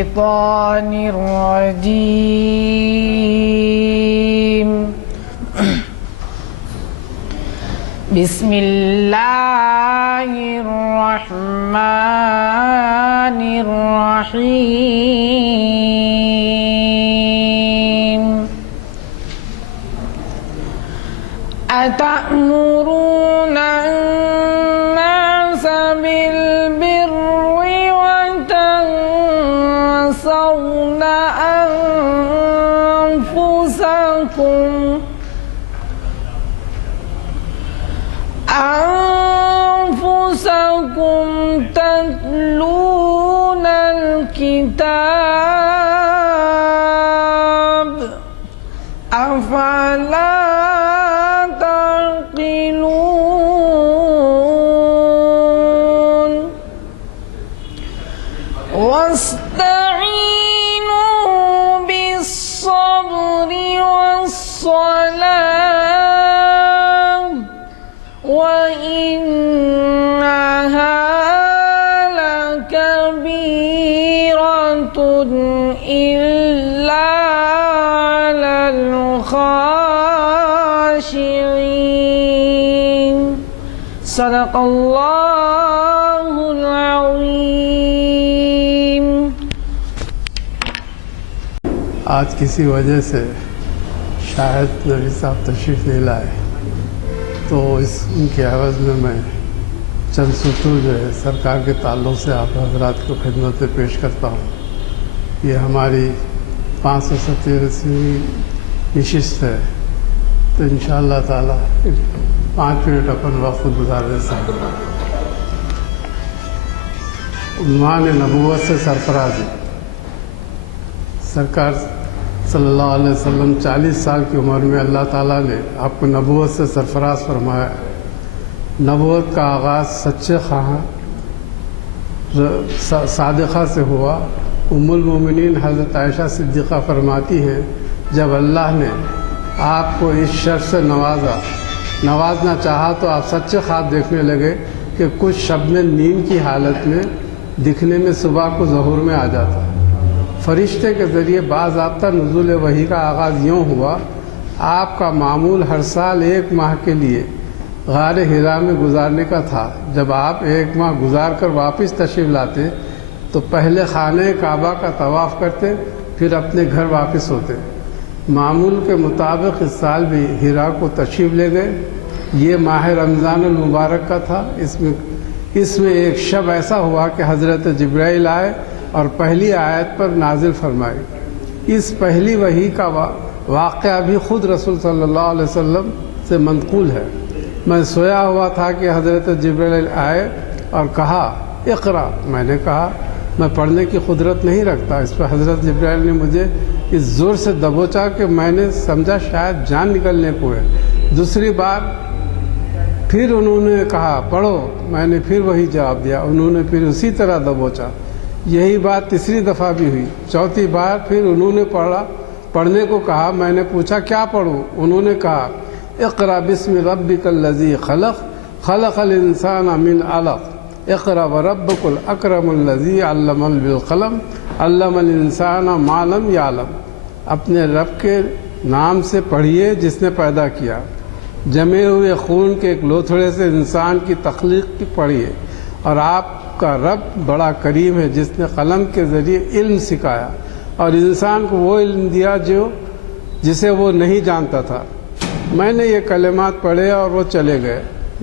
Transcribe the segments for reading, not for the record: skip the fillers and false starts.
الشيطان الرجيم بسم الله الرحمن الرحيم أتأمرون الناس بالبر وتنسون أنفسكم تتلون الكتاب أفلا تعقلون واستعينوا بالصبر والصلاة وإنها لكبيرة إلا على الخاشعين صدق الله العظيم. آج کسی وجہ سے شاید نبی صاحب تشریف لے لائے تو ان کے عوض میں چند سطور جو ہے سرکار کے تعلق سے آپ حضرات کو خدمت میں پیش کرتا ہوں. یہ ہماری 570ویں نشست ہے تو انشاءاللہ تعالی 5 منٹ اپن وقت گزارنے سے عنوان نبوت سے سرفرازی. سرکار صلی اللہ علیہ وسلم 40 سال کی عمر میں اللہ تعالیٰ نے آپ کو نبوت سے سرفراز فرمایا. نبوت کا آغاز سچے خواہاں صادقہ سے ہوا. ام المومنین حضرت عائشہ صدیقہ فرماتی ہیں جب اللہ نے آپ کو اس شرف سے نوازنا چاہا تو آپ سچے خواب دیکھنے لگے کہ کچھ شب میں نیند کی حالت میں دکھنے میں صبح کو ظہور میں آ جاتا. فرشتے کے ذریعے باضابطہ نزول وحی کا آغاز یوں ہوا. آپ کا معمول ہر سال 1 ماہ کے لیے غار حرا میں گزارنے کا تھا. جب آپ 1 ماہ گزار کر واپس تشریف لاتے تو پہلے خانہ کعبہ کا طواف کرتے پھر اپنے گھر واپس ہوتے. معمول کے مطابق اس سال بھی حرا کو تشریف لے گئے. یہ ماہ رمضان المبارک کا تھا. اس میں ایک شب ایسا ہوا کہ حضرت جبرائیل آئے اور پہلی آیت پر نازل فرمائی. اس پہلی وحی کا واقعہ بھی خود رسول صلی اللہ علیہ وسلم سے منقول ہے. میں سویا ہوا تھا کہ حضرت جبرائیل آئے اور کہا اقرا. میں نے کہا میں پڑھنے کی قدرت نہیں رکھتا. اس پر حضرت جبرائیل نے مجھے اس زور سے دبوچا کہ میں نے سمجھا شاید جان نکلنے کو ہے. دوسری بار پھر انہوں نے کہا پڑھو. میں نے پھر وہی جواب دیا. انہوں نے پھر اسی طرح دبوچا. یہی بات تیسری دفعہ بھی ہوئی. چوتھی بار پھر انہوں نے پڑھنے کو کہا. میں نے پوچھا کیا پڑھوں؟ انہوں نے کہا اقرا بسم ربک الذی خلق خلق الانسان من علق اقرا وربک الاکرم الذی علم بالقلم علم الانسان ما لم یعلم. اپنے رب کے نام سے پڑھیے جس نے پیدا کیا. جمے ہوئے خون کے ایک لوتھڑے سے انسان کی تخلیق کی پڑھیے. اور آپ کا رب بڑا کریم ہے جس نے قلم کے ذریعے علم سکھایا اور انسان کو وہ علم دیا جسے وہ نہیں جانتا تھا. میں نے یہ کلمات پڑھے اور وہ چلے گئے.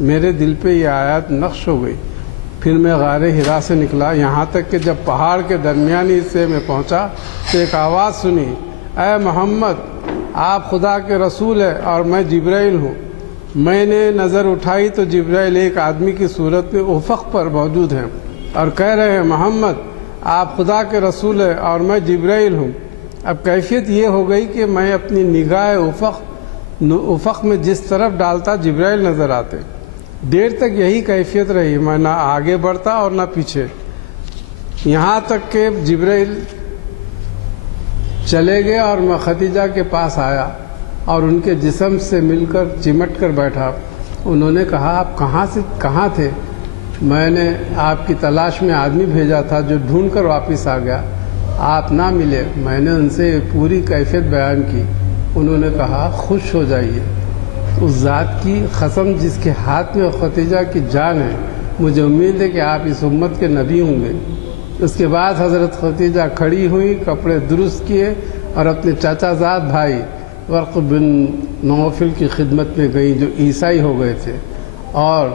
میرے دل پہ یہ آیات نقش ہو گئی. پھر میں غار حرا سے نکلا یہاں تک کہ جب پہاڑ کے درمیانی حصے میں پہنچا تو ایک آواز سنی اے محمد آپ خدا کے رسول ہیں اور میں جبرائیل ہوں. میں نے نظر اٹھائی تو جبرائیل ایک آدمی کی صورت میں افق پر موجود ہیں اور کہہ رہے ہیں محمد آپ خدا کے رسول ہیں اور میں جبرائیل ہوں. اب کیفیت یہ ہو گئی کہ میں اپنی نگاہ افق میں جس طرف ڈالتا جبرائیل نظر آتے. دیر تک یہی کیفیت رہی. میں نہ آگے بڑھتا اور نہ پیچھے. یہاں تک کہ جبرائیل چلے گئے اور میں خدیجہ کے پاس آیا اور ان کے جسم سے مل کر چمٹ کر بیٹھا. انہوں نے کہا آپ کہاں تھے؟ میں نے آپ کی تلاش میں آدمی بھیجا تھا جو ڈھونڈ کر واپس آ گیا. آپ نہ ملے۔ میں نے ان سے پوری کیفیت بیان کی۔ انہوں نے کہا خوش ہو جائیے، اس ذات کی قسم جس کے ہاتھ میں ختیجہ کی جان ہے، مجھے امید ہے کہ آپ اس امت کے نبی ہوں گے۔ اس کے بعد حضرت ختیجہ کھڑی ہوئی، کپڑے درست کیے اور اپنے چاچا زاد بھائی ورق بن نوفل کی خدمت میں گئیں جو عیسائی ہو گئے تھے، اور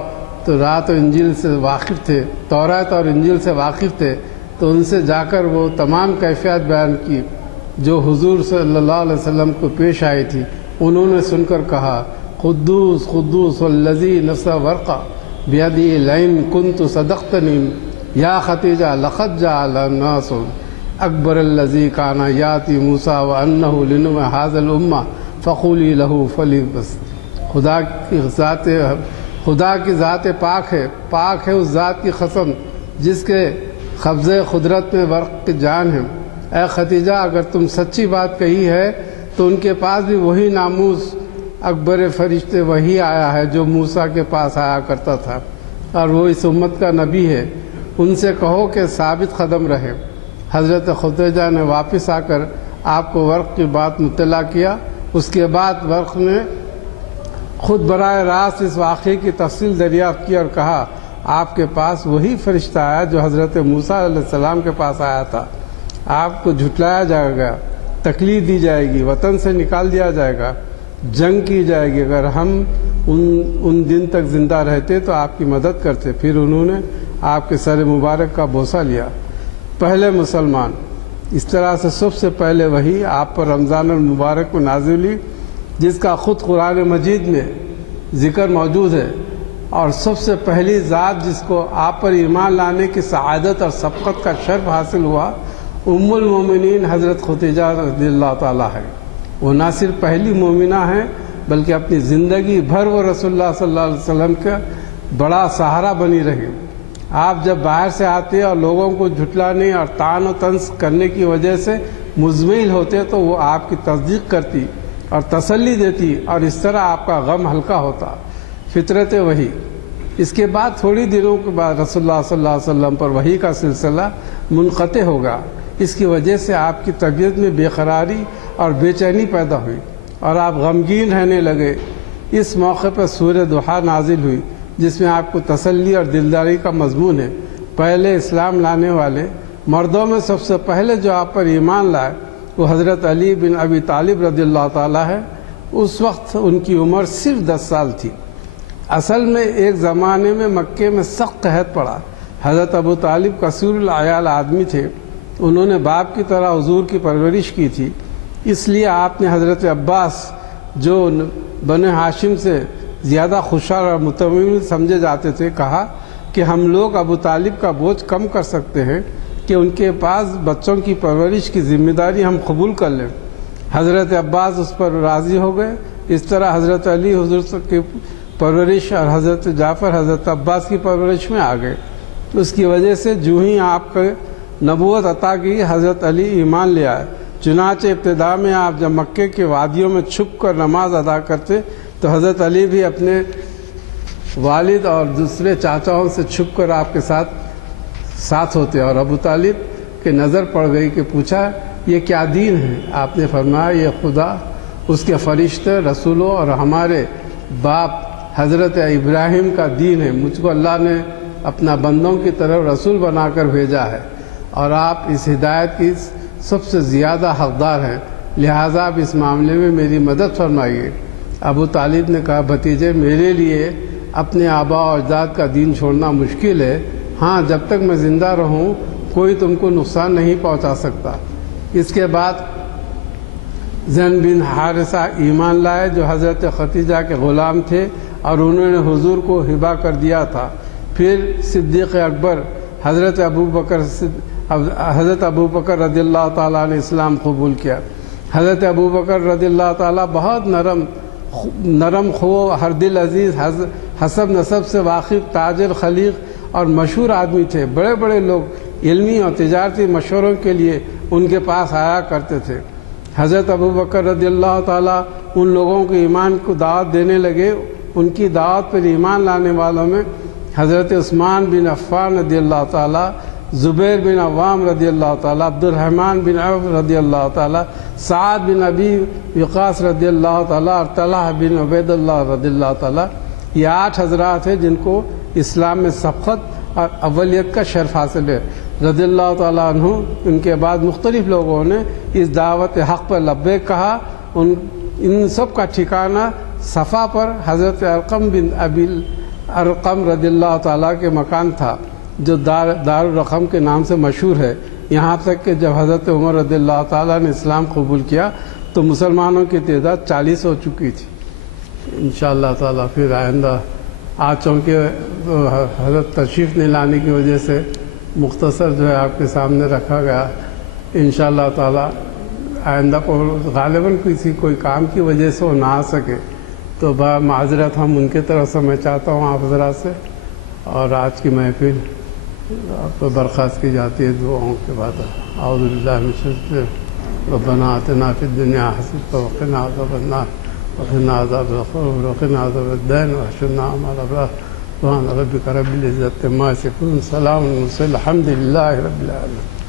تو رات و انجیل سے واقف تھے، تورات اور انجیل سے واقف تھے، تو ان سے جا کر وہ تمام کیفیات بیان کی جو حضور صلی اللہ علیہ وسلم کو پیش آئی تھی۔ انہوں نے سن کر کہا قدوس قدوس والذی نفس ورقہ بیدی لئن کنت صدقتنی یا ختیجہ لقد جعل الناس اکبر الذی کان یاتی موسیٰ وانہ لنم ھذا الامہ فقولی لہ فلیبس۔ خدا کی ذات پاک ہے اس ذات کی قسم جس کے قبضے قدرت میں ورق کی جان ہے۔ اے ختیجہ، اگر تم سچی بات کہی ہے تو ان کے پاس بھی وہی ناموس اکبر فرشتے وہی آیا ہے جو موسیٰ کے پاس آیا کرتا تھا، اور وہ اس امت کا نبی ہے۔ ان سے کہو کہ ثابت قدم رہے۔ حضرت ختیجہ نے واپس آ کر آپ کو ورق کی بات مطلع کیا۔ اس کے بعد ورق نے خود براہ راست اس واقعے کی تفصیل دریافت کی اور کہا آپ کے پاس وہی فرشتہ آیا جو حضرت موسیٰ علیہ السلام کے پاس آیا تھا۔ آپ کو جھٹلایا جائے گا، تکلیف دی جائے گی، وطن سے نکال دیا جائے گا، جنگ کی جائے گی۔ اگر ہم ان دن تک زندہ رہتے تو آپ کی مدد کرتے۔ پھر انہوں نے آپ کے سر مبارک کا بوسہ لیا۔ پہلے مسلمان، اس طرح سے سب سے پہلے وہی آپ پر رمضان المبارک میں نازل ہوئی، جس کا خود قرآن مجید میں ذکر موجود ہے، اور سب سے پہلی ذات جس کو آپ پر ایمان لانے کی سعادت اور سبقت کا شرف حاصل ہوا، ام المومنین حضرت ختیجہ رضی اللہ تعالیٰ ہے۔ وہ نہ صرف پہلی مومنہ ہیں بلکہ اپنی زندگی بھر وہ رسول اللہ صلی اللہ علیہ وسلم کا بڑا سہارا بنی رہی۔ آپ جب باہر سے آتے اور لوگوں کو جھٹلانے اور طعن و طنز کرنے کی وجہ سے مزمل ہوتے تو وہ آپ کی تصدیق کرتی اور تسلی دیتی، اور اس طرح آپ کا غم ہلکا ہوتا۔ فطرت وحی۔ اس کے بعد تھوڑی دنوں کے بعد رسول اللہ صلی اللہ علیہ وسلم پر وحی کا سلسلہ منقطع ہوگا۔ اس کی وجہ سے آپ کی طبیعت میں بے قراری اور بے چینی پیدا ہوئی اور آپ غمگین رہنے لگے۔ اس موقع پر سورہ ضحیٰ نازل ہوئی، جس میں آپ کو تسلی اور دلداری کا مضمون ہے۔ پہلے اسلام لانے والے مردوں میں سب سے پہلے جو آپ پر ایمان لائے وہ حضرت علی بن ابی طالب رضی اللہ تعالیٰ ہے۔ اس وقت ان کی عمر صرف 10 سال تھی۔ اصل میں ایک زمانے میں مکے میں سخت قحط پڑا۔ حضرت ابو طالب کثیر العیال آدمی تھے۔ انہوں نے باپ کی طرح حضور کی پرورش کی تھی، اس لیے آپ نے حضرت عباس جو بنو ہاشم سے زیادہ خوشحال اور مطمئن سمجھے جاتے تھے، کہا کہ ہم لوگ ابو طالب کا بوجھ کم کر سکتے ہیں کہ ان کے پاس بچوں کی پرورش کی ذمہ داری ہم قبول کر لیں۔ حضرت عباس اس پر راضی ہو گئے۔ اس طرح حضرت علی حضور کی پرورش اور حضرت جعفر حضرت عباس کی پرورش میں آ گئے۔ اس کی وجہ سے جو ہی آپ کو نبوت عطا کی، حضرت علی ایمان لے آئے۔ چنانچہ ابتدا میں آپ جب مکے کے وادیوں میں چھپ کر نماز ادا کرتے تو حضرت علی بھی اپنے والد اور دوسرے چاچاؤں سے چھپ کر آپ کے ساتھ ہوتے، اور ابو طالب کی نظر پڑ گئی کہ پوچھا یہ کیا دین ہے؟ آپ نے فرمایا یہ خدا، اس کے فرشتے، رسولوں اور ہمارے باپ حضرت ابراہیم کا دین ہے۔ مجھ کو اللہ نے اپنا بندوں کی طرف رسول بنا کر بھیجا ہے، اور آپ اس ہدایت کی سب سے زیادہ حقدار ہیں، لہٰذا آپ اس معاملے میں میری مدد فرمائیے۔ ابو طالب نے کہا بھتیجے، میرے لیے اپنے آباء و اجداد کا دین چھوڑنا مشکل ہے، ہاں جب تک میں زندہ رہوں کوئی تم کو نقصان نہیں پہنچا سکتا۔ اس کے بعد زین بن حارثہ ایمان لائے جو حضرت ختیجہ کے غلام تھے اور انہوں نے حضور کو ہبہ کر دیا تھا۔ پھر صدیق اکبر حضرت ابو بکر رضی اللہ تعالیٰ نے اسلام قبول کیا۔ حضرت ابو بکر رضی اللہ تعالیٰ بہت نرم خو، ہر دل عزیز، حسب نسب سے واقف، تاجر، خلیق اور مشہور آدمی تھے۔ بڑے بڑے لوگ علمی اور تجارتی مشوروں کے لیے ان کے پاس آیا کرتے تھے۔ حضرت ابو بکر رضی اللہ تعالیٰ ان لوگوں کو ایمان کو دعوت دینے لگے۔ ان کی دعوت پر ایمان لانے والوں میں حضرت عثمان بن عفان رضی اللہ تعالیٰ، زبیر بن عوام رضی اللہ تعالیٰ، عبد الرحمن بن عوف رضی اللہ تعالیٰ، سعد بن ابی وقاص رضی اللہ تعالیٰ اور طلحہ بن عبید اللہ رضی اللہ تعالیٰ، یہ 8 حضرات ہیں جن کو اسلام میں سبقت اور اولیت کا شرف حاصل ہے رضی اللہ تعالیٰ عنہ۔ ان کے بعد مختلف لوگوں نے اس دعوت حق پر لبیک کہا۔ ان سب کا ٹھکانہ صفا پر حضرت ارقم بن ابی ارقم رضی اللہ تعالیٰ کے مکان تھا، جو دار الرقم کے نام سے مشہور ہے، یہاں تک کہ جب حضرت عمر رضی اللہ تعالیٰ نے اسلام قبول کیا تو مسلمانوں کی تعداد 40 ہو چکی تھی۔ انشاءاللہ تعالیٰ پھر آئندہ آج چونکہ حضرت تشریف نہیں لانے کی وجہ سے مختصر جو ہے آپ کے سامنے رکھا گیا، انشاءاللہ تعالیٰ آئندہ کو غالباً کسی کوئی کام کی وجہ سے وہ نہ آ سکے تو معذرت ہم ان کی طرف سے میں چاہتا ہوں آپ حضرات سے، اور آج کی محفل آپ کو برخاست کی جاتی ہے دعاؤں کے بعد۔ اعوذ باللہ من الشیطان الرجیم، ربنا آتنا فی الدنیا حسنۃ وقنا عذاب النار وقنا عذاب القبر وقنا عذاب الدین واحشرنا مع الابرار سبحان ربک رب العزۃ عما یصفون سلام علی المرسلین الحمد للہ رب العالمین۔